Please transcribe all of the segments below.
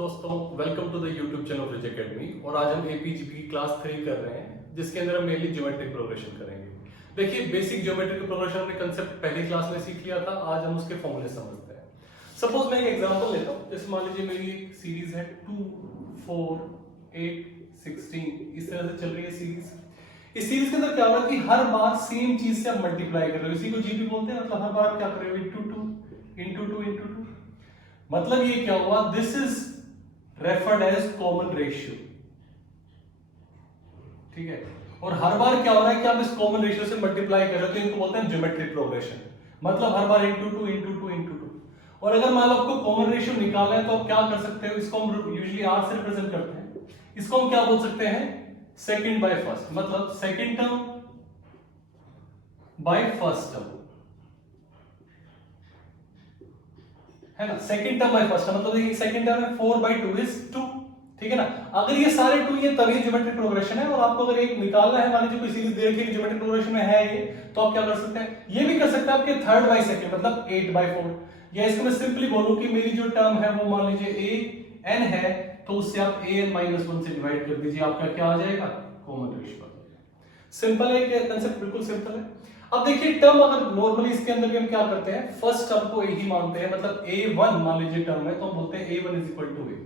दोस्तों, welcome to the YouTube channel Bridge Academy. और आज हम एपीजीपी की क्लास 3 कर रहे हैं, जिसके अंदर हम मेनली ज्योमेट्रिक प्रोग्रेशन करेंगे। देखिए, बेसिक ज्योमेट्रिक प्रोग्रेशन हमने कंसेप्ट पहली क्लास में सीख लिया था। आज हम उसके फॉर्मूले समझते हैं। सपोज मैं एक एग्जांपल लेता हूँ। जैसे मान लीजिए मेरी एक सीरीज है 2, 4, 8, 16, इस तरह से चल रही है सीरीज। इस सीरीज के अंदर क्या हो रहा है कि हर बार सेम चीज से आप मल्टीप्लाई कर रहे हो। इसी को जीपी बोलते हैं। मतलब हर बार आप क्या कर रहे हो, इंटू 2 इंटू 2 इंटू 2। मतलब ये क्या हुआ, this is referred as common ratio. ठीक है। और हर बार क्या हो रहा है कि आप इस कॉमन रेशियो से मल्टीप्लाई कर रहे हो, तो इनको बोलते हैं ज्योमेट्रिक प्रोग्रेशन। मतलब हर बार इंटू 2 इंटू 2 इंटू 2। और अगर मान लो आपको कॉमन रेशियो निकालना है, तो आप क्या कर सकते हो, इसको हम यूजुअली आर से रिप्रेजेंट करते हैं। इसको हम क्या बोल सकते हैं, सेकंड बाय फर्स्ट। मतलब second term by first term, है ना। Second term by first term मतलब ये सेकंड टर्म है 4/2 इज 2। ठीक है ना। अगर ये सारे 2 ये तभी ज्योमेट्रिक प्रोग्रेशन है। और आपको अगर एक निकालना है, मान लीजिए कोई सीरीज दे रखी है ज्योमेट्रिक प्रोग्रेशन में है ये, तो आप क्या कर सकते हैं, ये भी कर सकते हैं आपके थर्ड बाय सेकंड, मतलब 8/4। या इसको मैं सिंपली बोलूं कि मेरी जो टर्म है वो मान लीजिए an है, तो उससे आप an-1 से डिवाइड कर दीजिए। आपका क्या आ जाएगा, कॉमन रेशियो। सिंपल है, कंसेप्ट बिल्कुल सिंपल है। अब देखिए, टर्म अगर नॉर्मली इसके अंदर भी हम क्या करते हैं, फर्स्ट टर्म को a ही मानते हैं। मतलब a1 मान लीजिए टर्म है, तो हम बोलते हैं a1 is equal to a।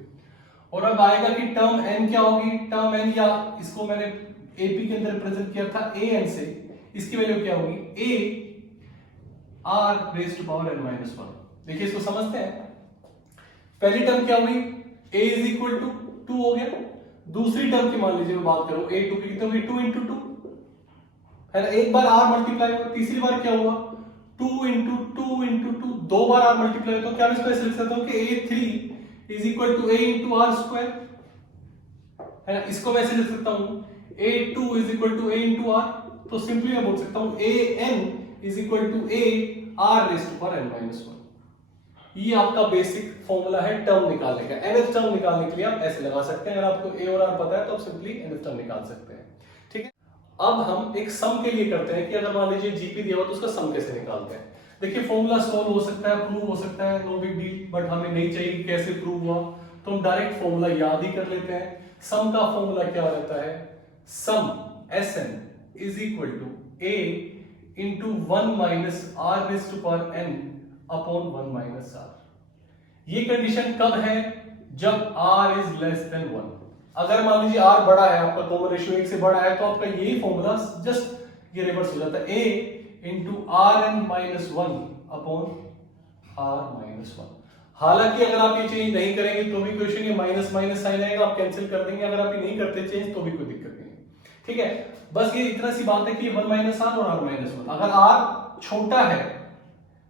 और अब आएगा कि टर्म n क्या होगी, टर्म n, या इसको मैंने ap के अंदर रिप्रेजेंट किया था an से, इसकी वैल्यू क्या होगी, a r raised to power n-1। देखिए इसको समझते हैं। पहली टर्म क्या हुई, a इज इक्वल टू 2 हो गया। दूसरी टर्म की मान लीजिए मैं बात करूं, a2 की कितनी होगी, 2 इंटू 2, है ना। एक बार r मल्टीप्लाई हुआ। तीसरी बार क्या हुआ, 2 इंटू 2 इंटू 2, दो बार r मल्टीप्लाई हुआ। तो क्या मैं इसको ऐसे लिख सकता हूं कि a3 is equal to a into r square, है ना। इसको मैं ऐसे लिख सकता हूं a2 is equal to a into r। तो सिंपली मैं बोल सकता हूं an is equal to a r raised to power n-1। ये आपका बेसिक फॉर्मूला है टर्म निकालने का। nth टर्म निकालने के लिए आप ऐसे लगा सकते हैं। अगर आपको a और r पता है, तो आप सिंपली nth टर्म निकाल सकते हैं। ठीक है। अब हम एक सम के लिए करते हैं कि अगर मान लीजिए जीपी दिया हुआ, तो उसका सम कैसे निकालते हैं। देखिए, फॉर्मूला सॉल्व हो सकता है, प्रूव हो सकता है, नो बिग डील। बट हमें नहीं चाहिए कैसे प्रूव हुआ, तो हम डायरेक्ट फॉर्मूला याद ही कर लेते हैं। सम का फॉर्मूला क्या रहता है, sum Sn is equal to a into 1 minus r raised to power n upon 1 minus r। ये कंडीशन कब है, जब r इज लेस देन 1। अगर मान लीजिए r बड़ा है, आपका कॉमन रेशियो 1 से बड़ा है, तो आपका यही फॉर्मूला जस्ट ये रिवर्स हो जाता है, a into rn-1 upon r-1। हालांकि अगर आप ये चेंज नहीं करेंगे तो भी क्वेश्चन ये माइनस माइनस साइन आएगा, आप कैंसिल कर देंगे। अगर आप ये नहीं करते चेंज, तो भी कोई दिक्कत नहीं है। ठीक है। बस ये इतना सी बात है कि 1 माइनस r और r-1। अगर r छोटा है,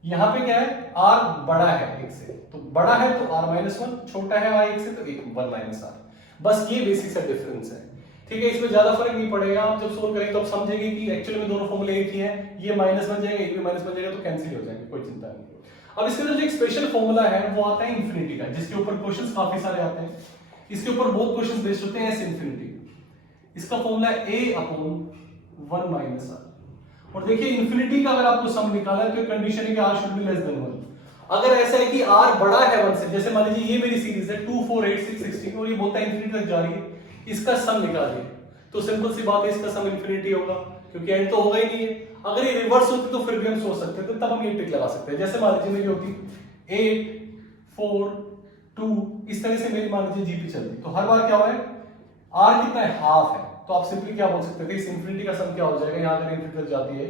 यहां पे क्या है, r बड़ा है 1 से, तो बड़ा है तो r-1, छोटा है r 1 से तो 1 माइनस r। बस ये बेसिक सा डिफरेंस है। ठीक है। इसमें ज्यादा फर्क नहीं पड़ेगा। आप जब सोल्व करेंगे तो आप समझेंगे कि एक्चुअली में दोनों फॉर्मूले एक ही हैं। ये माइनस बन जाएगा, एक भी माइनस बन जाएगा, तो कैंसिल हो जाएंगे, कोई चिंता नहीं। अब इसके अंदर जो एक स्पेशल फॉर्मूला है, वो आता है इंफिनिटी का, जिसके ऊपर क्वेश्चंस काफी सारे आते हैं। इसके ऊपर बहुत क्वेश्चंस बेस्ड होते हैं एस इंफिनिटी। इसका फॉर्मूला है a अपॉन 1 माइनस r। और देखिए, इंफिनिटी का अगर आपको सम निकालना है, तो कंडीशन है कि r should be less than 1। अगर ऐसा है कि r बड़ा है 1 से, जैसे मान लीजिए ये मेरी सीरीज है 2, 4, 8, 6, 16, और ये बोलता है इंफिनिटी तक जा रही है, इसका सम निकालिए। तो सिंपल सी बात है, इसका सम इंफिनिटी होगा, क्योंकि एंड तो होगा ही नहीं है। अगर ये रिवर्स होती तो फिर भी हम सोच सकते थे, तो तब हम ये ट्रिक लगा सकते हैं। जैसे मान लीजिए मेरी होती 8, 4, 2, इस तरह से मेरी मान लीजिए जीपी चलती, तो हर बार क्या हो रहा है, r कितना है, हाफ है। तो आप सिंपली क्या बोल सकते थे, इस इंफिनिटी का सम क्या हो जाएगा, यहां अगर इंफिनिटी तक जाती है,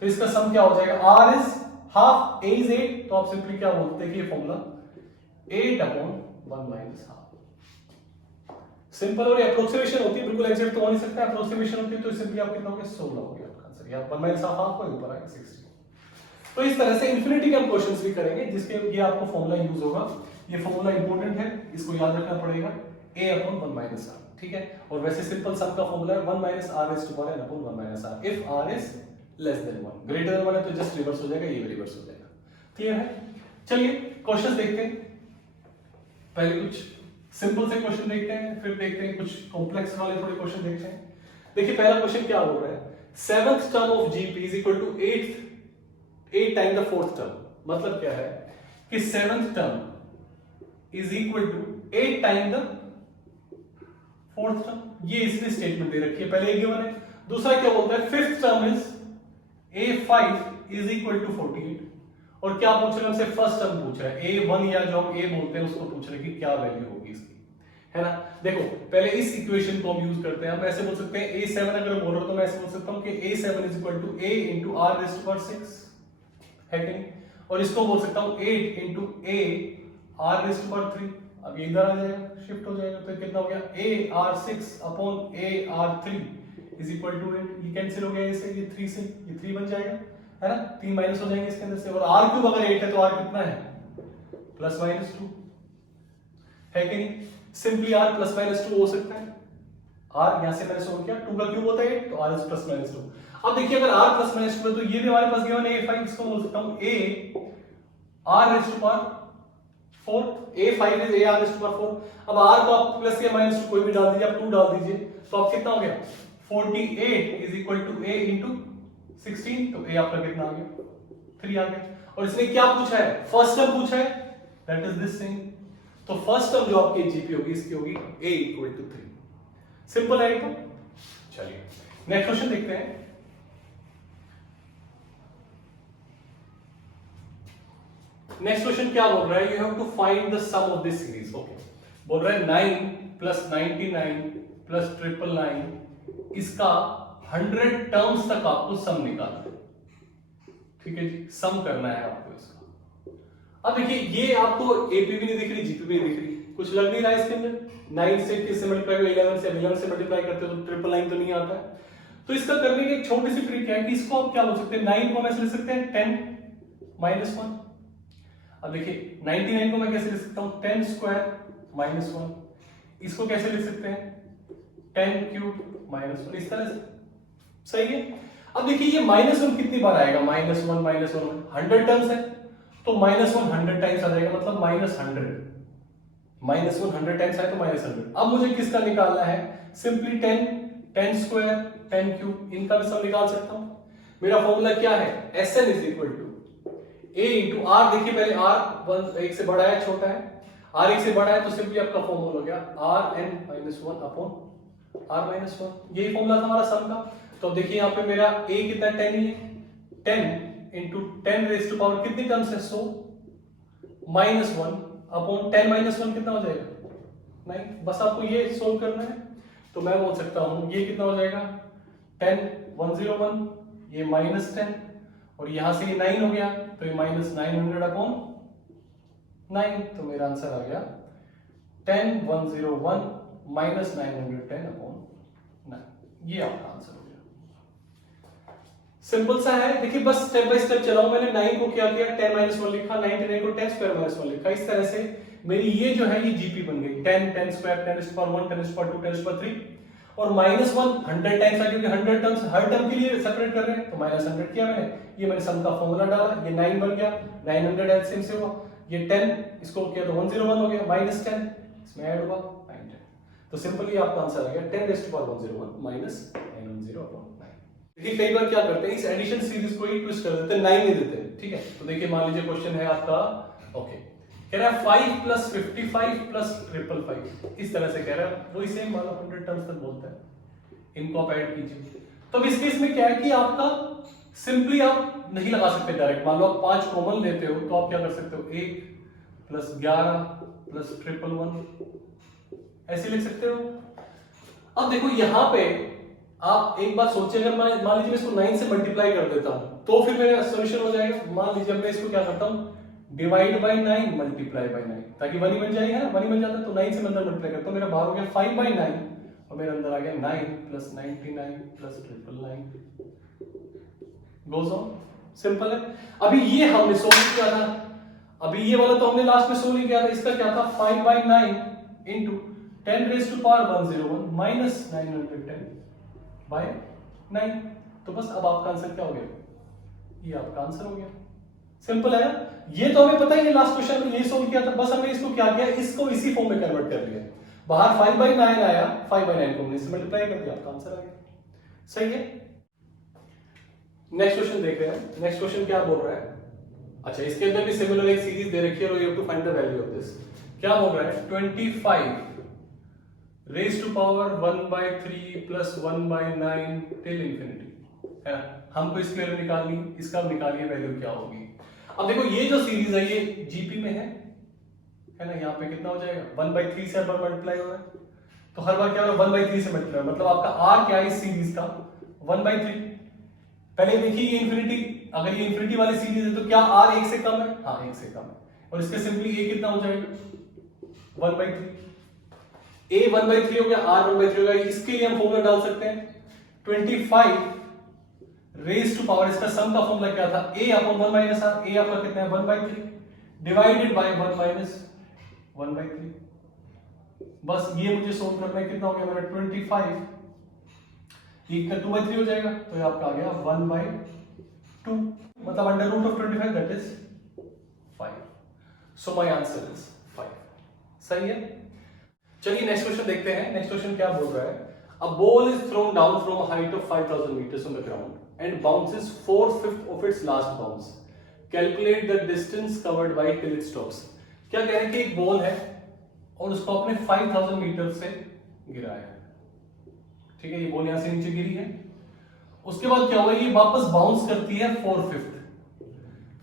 तो इसका सम क्या हो जाएगा, r is half, a is 8। तो आप सिंपली क्या बोलते हैं कि ये formula 8 upon 1 minus half. Simple. और अप्रोक्सीमेशन होती है, बिल्कुल एग्जैक्ट तो हो नहीं सकता, अप्रोक्सीमेशन होती है, तो सिंपली आप कितना हो गया, 16 हो गया आपका आंसर। या 1 माइनस हाफ को ऊपर आएगा 16। तो इस तरह से इंफिनिटी के हम क्वेश्चंस भी करेंगे, जिसके ये आपको फॉर्मूला यूज होगा। ये फॉर्मूला इंपॉर्टेंट है, इसको याद रखना पड़ेगा, a अपॉन 1 माइनस r। ठीक है। और वैसे सिंपल सम का फॉर्मूला है 1 minus r raised to power n upon 1 minus r। If r is less than 1, greater than 1 है तो जस्ट रिवर्स हो जाएगा, ये भी रिवर्स हो जाएगा। क्लियर है। चलिए क्वेश्चंस देखते हैं। पहले कुछ सिंपल से क्वेश्चन देखते हैं, फिर देखते हैं कुछ कॉम्प्लेक्स वाले थोड़े क्वेश्चन देखते हैं। देखिए, पहला क्वेश्चन क्या बोल रहा है, 7th term of GP is equal to 8 time the 4th term. मतलब क्या है कि 7th term is equal to 8 time the fourth term. ये इसने स्टेटमेंट दे रखी है, पहले एक गिवन है। दूसरा क्या बोलता है, fifth term is a5 is equal to 48। और क्या पूछ रहे हैं हमसे, फर्स्ट टर्म पूछ रहा है a1, या जो हम a बोलते हैं उसको पूछ रहे हैं कि क्या वैल्यू होगी इसकी, है ना। देखो पहले इस इक्वेशन को हम यूज करते हैं। हम ऐसे बोल सकते हैं a7 अगर बोल रहा हूं तो मैं ऐसे बोल सकता हूं कि a7 is equal to a into r raise to power 6, है कि नहीं। और इसको बोल सकता हूं 8 into a r raise to power 3। अब ये इधर आ जाएगा, शिफ्ट हो जाएगा, तो कितना हो गया, a r6 upon a r3 is equal to 8। ये कैंसिल हो गया इससे, ये 3 से ये 3 बन जाएगा, है ना। 3 माइनस हो जाएंगे इसके अंदर से। और r क्यूब अगर 8 है तो r कितना है, प्लस माइनस 2, है कि नहीं। सिंपली r प्लस माइनस 2 हो सकता है। r यहां से मैंने सोल्व किया, 2 का क्यूब होता है 8, तो r इज प्लस माइनस 2। अब देखिए अगर r प्लस माइनस 2 है तो ये भी हमारे पास गिवन है a5, इसको बोल सकता हूं a r raise to power 4, a5 is a r raise to power 4। अब r को आप प्लस या माइनस 2 कोई भी डाल दीजिए, आप 2 डाल दीजिए, तो आप कितना हो गया, 48 is equal to a into 16, तो a आपका कितना आ गया, 3 आ गया। और इसने क्या पूछा है, फर्स्ट टर्म पूछा है, दैट इज दिस थिंग। तो फर्स्ट टर्म जो आपकी जीपी होगी इसकी होगी a इक्वल टू 3। सिंपल है तो। चलिए नेक्स्ट क्वेश्चन देखते हैं। नेक्स्ट क्वेश्चन क्या बोल रहा है, you have to find the sum of this series. Okay, बोल रहा है 9 प्लस 99 प्लस 999, इसका 100 टर्म्स तक आपको सम निकालना है। ठीक है जी, सम करना है आपको इसका। अब देखिए ये आपको एपी भी नहीं दिख रही, जीपी भी नहीं दिख रही, कुछ लग नहीं रहा है इसके अंदर। 9 से किससे मल्टीप्लाई करो, 11 से, 11 से मल्टीप्लाई करते हो तो 999 तो नहीं आता है। तो इसका करने की एक छोटी सी ट्रिक है कि इसको आप क्या बोल सकते हैं, 9 को हम ऐसे लिख सकते हैं 10 माइनस 1। अब देखिए 99 को मैं कैसे लिख सकता हूं, 10 स्क्वायर माइनस 1। इसको कैसे लिख सकते हैं, 10 क्यूब माइनस 1, इस तरह से। सही है। अब देखिए ये माइनस 1 कितनी बार आएगा, माइनस 1 100 टर्म्स है, तो माइनस 1 100 टाइम्स आ जाएगा, मतलब माइनस 100। माइनस 1 100 टाइम्स आए तो माइनस 100। अब मुझे किसका निकालना है, सिंपली 10 स्क्वायर 10 क्यूब, इनका भी सम निकाल सकता हूं। मेरा फॉर्मूला क्या है, Sn is equal to a into r. देखिए पहले r 1 से बड़ा है, छोटा है, r 1 से बड़ा है, तो सिंपली आपका फॉर्मूला हो गया rn minus 1 upon r minus 1। यही फॉर्मूला था हमारा सम का। तो देखिए यहाँ पे मेरा a कितना 10 ही है, 10 इंटू 10 रेज़ टू पावर कितनी टर्म्स है, 100 माइनस 1 अपॉन 10 माइनस 1 कितना हो जाएगा, 9। बस आपको ये सोल्व करना है। तो मैं बोल सकता हूं ये कितना हो जाएगा, 10 101, ये माइनस 10, और यहां से ये 9 हो गया, तो ये माइनस 900 अपॉन 9। तो मेरा आंसर आ गया 10 101 माइनस 910 अपॉन 9। ये आपका आंसर हो गया। सिंपल सा है। देखिए बस स्टेप बाय स्टेप चलाओ। मैंने 9 को क्या किया, 10 माइनस 1 लिखा, 99 को 10 स्क्वायर माइनस 1 लिखा। इस तरह से मेरी ये जो है ये जीपी बन गई, 10 square 10 to power 1 10 to power 2 10 to power 3। और माइनस 1 100 टाइम्स आ, क्योंकि 100 टर्म्स हर टर्म के लिए सेपरेट कर रहे हैं, तो माइनस 100 किया मैंने। ये मैंने सम का फॉर्मूला डाला, ये 9 बन गया, 900 एलसीएम से हुआ, ये 10 इसको किया तो 101 हो गया, माइनस 10 इसमें ऐड हुआ 910। तो सिंपली आपका आंसर आ गया 10 raise to power 101 minus 910 upon 9। देखिए कई बार क्या करते हैं, इस एडिशन सीरीज को ही ट्विस्ट कर देते हैं, 9 नहीं देते। ठीक है, तो देखिए मान लीजिए क्वेश्चन है आपका, ओके, कह रहा है 5 प्लस 55 प्लस 555, इस तरह से कह रहा है। वही सेम वाला 100 टर्म्स तक बोलता है, इनको आप ऐड कीजिए। तो अब इस केस में क्या है कि आपका सिंपली आप नहीं लगा सकते डायरेक्ट। मान लो आप 5 कॉमन लेते हो तो आप क्या कर सकते हो, 1 प्लस 11 प्लस 111 ऐसे लिख सकते हो। अब देखो यहां पे आप एक बात सोचिए, अगर मान लीजिए मैं इसको 9 से मल्टीप्लाई कर देता हूं तो फिर मेरा सॉल्यूशन हो जाएगा। मान लीजिए मैं इसको क्या करता हूं, डिवाइड बाय 9 मल्टीप्लाई बाय 9, ताकि 1 ही बन जाएगा ना, 1 ही बन जाता है। तो 9 से मैं अंदर मल्टीप्लाई करता हूं, मेरा बाहर हो गया 5 बाय 9 और मेरे अंदर आ गया 9 plus 99 plus 999 goes on. Simple है। अभी ये हमने सोल्व किया था, अभी ये वाला तो हमने लास्ट में सोल्व किया था। इसका क्या था, 5 by 9 into 10 raise to power 101 minus 910 by 9। तो बस अब आपका आंसर क्या हो गया, ये आपका आंसर हो गया। सिंपल है ना। ये तो हमें पता ही है, लास्ट क्वेश्चन में यही सोल्व किया था। बस हमने इसको क्या किया, इसको इसी फॉर्म में कन्वर्ट कर लिया। बाहर 5 बाय 9 आया, 5 बाय 9 को हमने इससे मल्टीप्लाई कर दिया, आपका आंसर आ गया। सही है। नेक्स्ट क्वेश्चन देख रहे हैं। नेक्स्ट क्वेश्चन क्या बोल रहा है, अच्छा इसके अंदर भी सिमिलर एक सीरीज दे रखी है और you have to find the value of this. क्या बोल रहा है 25 raise to power 1/3 plus 1/9 till infinity है ना। हमको इसकी वैल्यू निकालनी, इसका निकालिए वैल्यू क्या होगी। अब देखो ये जो सीरीज है ये जीपी में है ना, यहाँ पे कितना हो जाएगा 1/3 से हर बार मल्टीप्लाई हो रहा है, तो हर बार क्या हो रहा है 1/3 से मल्टीप्लाई, मतलब आपका आर क्या है इस सीरीज का 1/3। पहले देखिए ये इंफिनिटी, अगर ये इंफिनिटी वाली सीरीज है तो क्या आर 1 से कम है, हाँ 1 से कम है, और इसके सिंपली ए कितना हो जाएगा 1/3, ए 1/3 हो गया, आर 1/3 हो गया। इसके लिए हम फॉर्मूला डाल सकते हैं 25 रेज टू पावर, इसका सम का फॉर्मूला क्या था a upon 1 minus r, a आपका कितना है 1/3 डिवाइडेड बाय 1 माइनस 1/3। बस ये मुझे सोल्व करना है, कितना हो गया मेरा 25, ये का 2/3 हो जाएगा, तो ये आपका आ गया 1/2, मतलब under root of 25 that is 5। So my answer is 5। सही है। चलिए नेक्स्ट क्वेश्चन देखते हैं। नेक्स्ट क्वेश्चन क्या बोल रहा है, a ball is thrown down from a height of 5000 meters on the ground and bounces 4/5 of its last bounce. Calculate the distance covered by till it stops. क्या कह रहे हैं कि एक बॉल है और उसको आपने 5000 मीटर से गिराया है, ठीक है, ये बॉल यहां से नीचे गिरी है, उसके बाद क्या हुआ ये वापस बाउंस करती है 4/5।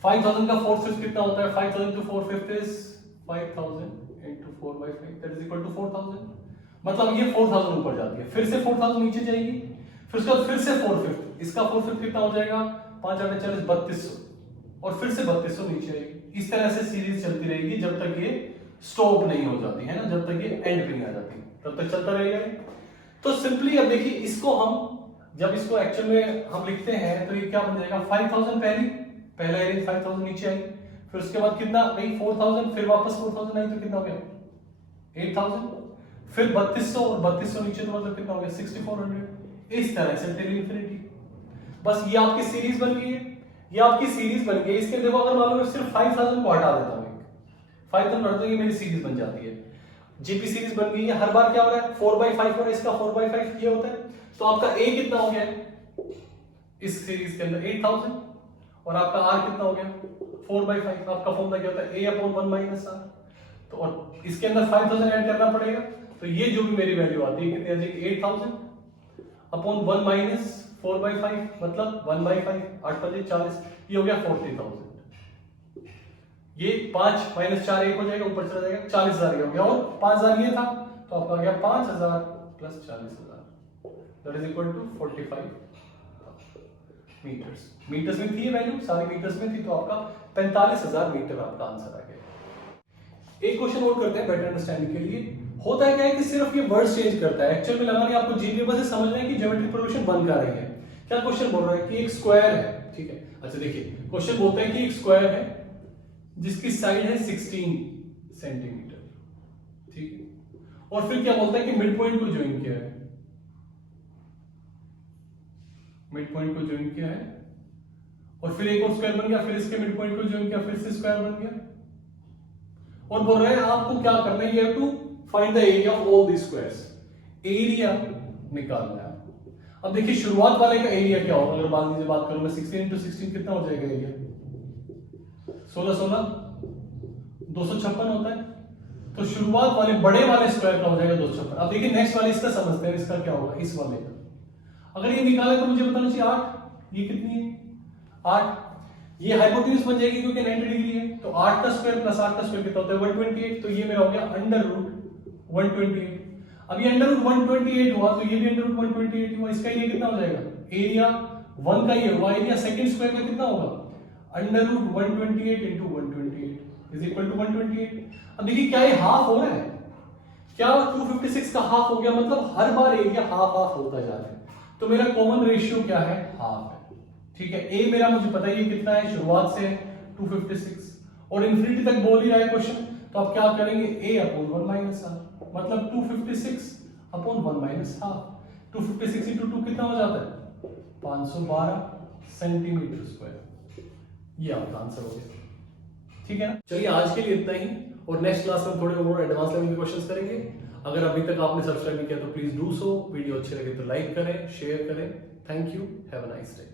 5000 का 4/5 कितना होता है, 5000 to 4/5 is 5000 into 4/5 that is equal to 4000, मतलब ये 4000 ऊपर जाती है, फिर से 4000 नीचे जाएगी, फिर उसके बाद फिर से 4/5, इसका 4/5 कितना हो जाएगा 5 8 40 3200, और फिर से 3200 नीचे आएगी। इस तरह से सीरीज चलती रहेगी जब तक ये स्टॉप नहीं हो जाती है ना, जब तक ये एंड पे नहीं आ जाती तब तक चलता रहेगा। तो सिंपली अब देखिए इसको हम जब इसको एक्चुअल में हम लिखते हैं तो ये क्या बन जाएगा 5000 पहला एरिया 5000 नीचे आई, फिर उसके बाद कितना भाई 4000, फिर वापस 4000 आई तो कितना हो गया 8000, फिर 3200 और 3200 नीचे तो मतलब कितना हो गया 6400। इस तरह से टिल इंफिनिटी। बस ये आपकी सीरीज बन गई है, ये आपकी सीरीज बन गई है। इसके देखो अगर मान लो मैं सिर्फ 5000 को हटा देता हूं, 5000 हटा दो ये मेरी सीरीज बन जाती है, जीपी सीरीज बन गई है। हर बार क्या हो रहा है 4/5 हो रहा है, इसका 4/5 ये होता है, तो आपका a कितना हो गया इस सीरीज के अंदर 8000, और आपका r कितना हो गया 4/5। आपका फॉर्मूला क्या होता है a अपॉन 1 माइनस r, तो और इसके अंदर 5000 ऐड करना पड़ेगा, तो ये जो भी मेरी वैल्यू आती है कितनी आ जाएगी 8000 अपॉन 1 माइनस 4/5 मतलब 1/5, 8 5 40, ये हो गया 40000। ये 5 माइनस 4 1 हो जाएगा, ऊपर चला जाएगा 40000 ये हो गया, और 5000 ये था तो आपका आ गया 5000 plus 40000 that is equal to 45 metres. Metres में थी ये वैल्यू, सारी मीटर्स में थी, तो आपका 45000 मीटर आपका आंसर आ गया। एक क्वेश्चन और करते हैं बेटर अंडरस्टैंडिंग के लिए। होता है क्या है कि सिर्फ ये वर्ड चेंज करता है, एक्चुअल में लगाने आपको जीके बस समझना है कि ज्योमेट्रिक प्रोग्रेशन बन कर रही है। क्या क्वेश्चन बोल रहा है कि एक स्क्वायर है, ठीक है, अच्छा देखिए क्वेश्चन बोलता है कि एक स्क्वायर है जिसकी साइड है 16 सेंटीमीटर, ठीक है, और फिर क्या बोलता है कि मिड पॉइंट को ज्वाइन किया है, मिड पॉइंट को ज्वाइन किया है, और फिर एक और स्क्वायर बन गया, फिर इसके मिड पॉइंट को ज्वाइन किया, फिर से स्क्वायर बन गया, और बोल रहे हैं आपको क्या करना है, you have to find the area of all these squares, area निकालना है। अब देखिए शुरुआत वाले का एरिया क्या होगा, अगर मान लीजिए बात करूं मैं 16 into 16 कितना हो जाएगा एरिया 16 16 256 होता है, तो शुरुआत वाले बड़े वाले स्क्वायर का हो जाएगा 256। अब देखिए नेक्स्ट वाले इसका समझते हैं, इसका क्या होगा इस वाले का, अगर ये निकाले तो मुझे बताना चाहिए 8, ये कितनी है 8, ये हाइपोटेन्यूज बन जाएगी क्योंकि 90 डिग्री है, तो 8 का स्क्वायर प्लस 8 का स्क्वायर कितना होता है 128, तो ये मेरा हो गया अंडर रूट 128। अब ये अंडर रूट 128 हुआ तो ये भी अंडर रूट 128 हुआ, इसका एरिया कितना हो जाएगा, एरिया 1 का ये हुआ, एरिया सेकंड स्क्वायर का कितना होगा under root 128 into 128 is equal to 128। अब देखिए क्या ये हाफ हो रहा है, क्या 256 का हाफ हो गया, मतलब हर बार एरिया हाफ हाफ होता जा रहा है, तो मेरा कॉमन रेशियो क्या है हाफ है, ठीक है। ए मेरा मुझे पता ही है कितना है, शुरुआत से 256 और इंफिनिटी तक बोल ही रहा है क्वेश्चन, तो आप क्या करेंगे a अपॉन 1 माइनस हाफ, मतलब 256 अपॉन 1 माइनस हाफ, 256 into 2 कितना हो जाता है 512 सेंटीमीटर स्क्वायर, ये आपका आंसर हो गया, ठीक है ना। चलिए आज के लिए इतना ही, और नेक्स्ट क्लास में थोड़े और एडवांस लेवल के क्वेश्चंस करेंगे। अगर अभी तक आपने सब्सक्राइब नहीं किया तो प्लीज डू सो, वीडियो अच्छे लगे तो लाइक करें, शेयर करें। Thank you, have a nice day.